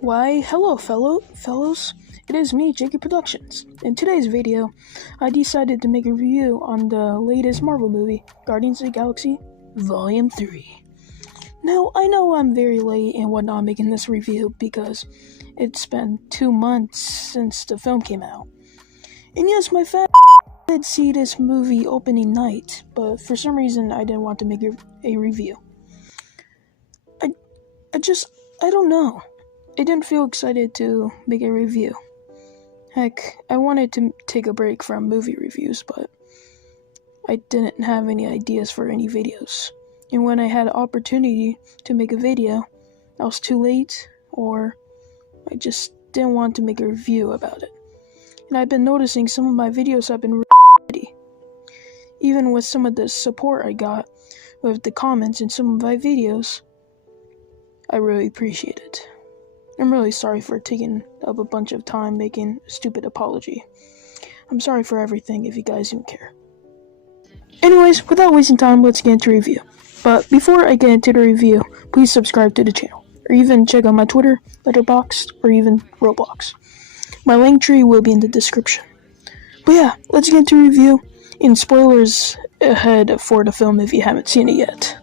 Why, hello fellows, it is me, Jakey Productions. In today's video, I decided to make a review on the latest Marvel movie, Guardians of the Galaxy Vol.3. Now, I know I'm very late and whatnot making this review because it's been 2 months since the film came out. And yes, my fat did see this movie opening night, but for some reason I didn't want to make a review. I don't know. I didn't feel excited to make a review. Heck, I wanted to take a break from movie reviews, but I didn't have any ideas for any videos. And when I had an opportunity to make a video, I was too late, or I just didn't want to make a review about it. And I've been noticing some of my videos have been really, even with some of the support I got with the comments in some of my videos. I really appreciate it. I'm really sorry for taking up a bunch of time making a stupid apology. I'm sorry for everything if you guys don't care. Anyways, without wasting time, let's get into review. But before I get into the review, please subscribe to the channel, or even check out my Twitter, Letterboxd, or even Roblox. My link tree will be in the description. But yeah, let's get into review, and spoilers ahead for the film if you haven't seen it yet.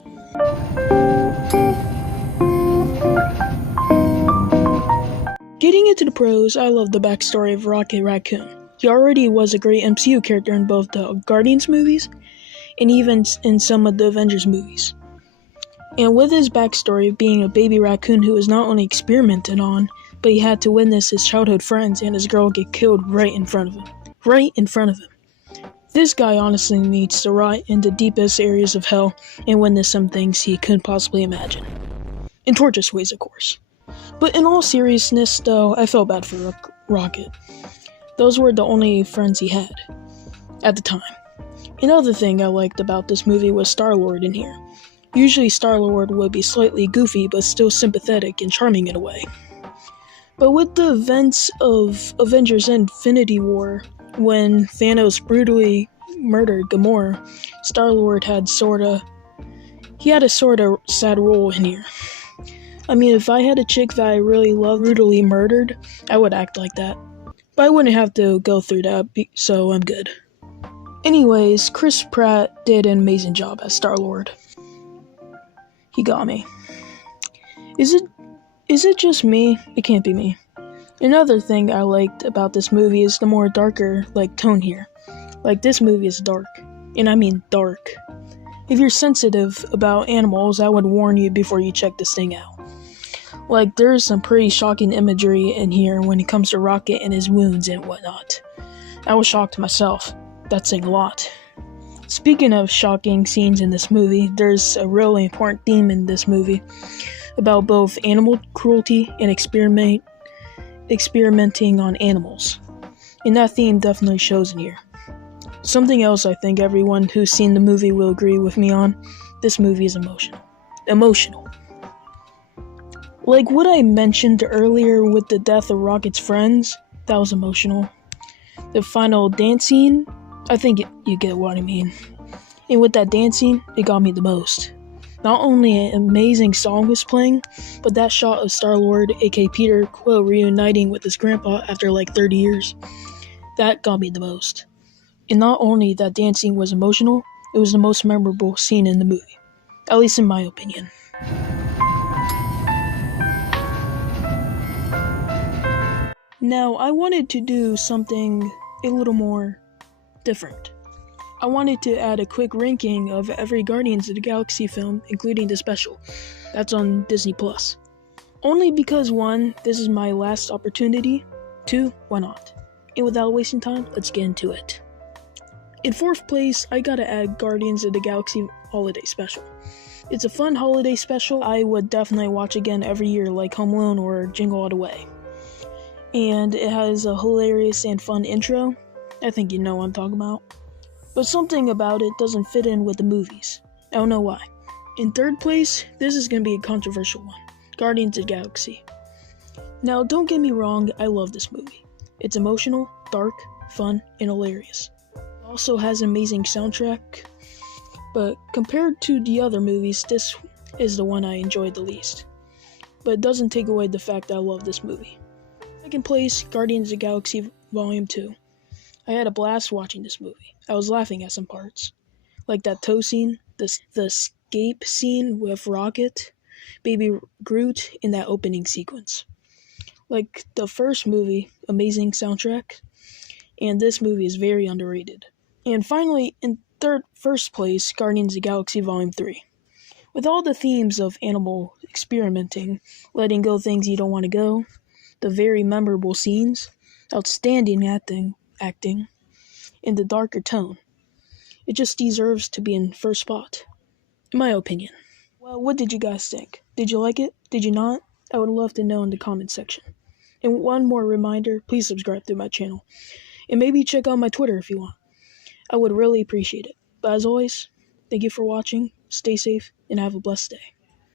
Getting into the pros, I love the backstory of Rocket Raccoon. He already was a great MCU character in both the Guardians movies, and even in some of the Avengers movies. And with his backstory of being a baby raccoon who was not only experimented on, but he had to witness his childhood friends and his girl get killed right in front of him. This guy honestly needs to rot in the deepest areas of hell and witness some things he couldn't possibly imagine. In torturous ways, of course. But in all seriousness, though, I felt bad for Rocket. Those were the only friends he had at the time. Another thing I liked about this movie was Star-Lord in here. Usually Star-Lord would be slightly goofy, but still sympathetic and charming in a way. But with the events of Avengers Infinity War, when Thanos brutally murdered Gamora, Star-Lord had a sorta sad role in here. I mean, if I had a chick that I really loved brutally murdered, I would act like that. But I wouldn't have to go through that, so I'm good. Anyways, Chris Pratt did an amazing job as Star-Lord. He got me. Is it just me? It can't be me. Another thing I liked about this movie is the more darker, tone here. This movie is dark. And I mean dark. If you're sensitive about animals, I would warn you before you check this thing out. There's some pretty shocking imagery in here when it comes to Rocket and his wounds and whatnot. I was shocked myself. That's saying a lot. Speaking of shocking scenes in this movie, there's a really important theme in this movie about both animal cruelty and experimenting on animals. And that theme definitely shows in here. Something else I think everyone who's seen the movie will agree with me on, this movie is emotional. Like what I mentioned earlier with the death of Rocket's friends, that was emotional. The final dance scene, I think you get what I mean. And with that dance scene, it got me the most. Not only an amazing song was playing, but that shot of Star-Lord, aka Peter Quill, reuniting with his grandpa after 30 years, that got me the most. And not only that dance scene was emotional, it was the most memorable scene in the movie. At least in my opinion. Now, I wanted to do something a little more different. I wanted to add a quick ranking of every Guardians of the Galaxy film, including the special. That's on Disney+. Only because 1, this is my last opportunity, 2, why not? And without wasting time, let's get into it. In 4th place, I gotta add Guardians of the Galaxy Holiday Special. It's a fun holiday special I would definitely watch again every year like Home Alone or Jingle All the Way. And it has a hilarious and fun intro. I think you know what I'm talking about. But something about it doesn't fit in with the movies. I don't know why. In 3rd place, this is going to be a controversial one. Guardians of the Galaxy. Now, don't get me wrong, I love this movie. It's emotional, dark, fun, and hilarious. It also has an amazing soundtrack. But compared to the other movies, this is the one I enjoyed the least. but it doesn't take away the fact that I love this movie. Second place, Guardians of the Galaxy Volume 2. I had a blast watching this movie. I was laughing at some parts. Like that toe scene, the escape scene with Rocket, Baby Groot in that opening sequence. Like the first movie, amazing soundtrack, and this movie is very underrated. And finally, in first place, Guardians of the Galaxy Volume 3. With all the themes of animal experimenting, letting go things you don't want to go, the very memorable scenes, outstanding acting, and the darker tone, it just deserves to be in first spot, in my opinion. Well, what did you guys think? Did you like it? Did you not? I would love to know in the comment section. And one more reminder, please subscribe to my channel. And maybe check out my Twitter if you want. I would really appreciate it. But as always, thank you for watching, stay safe, and have a blessed day.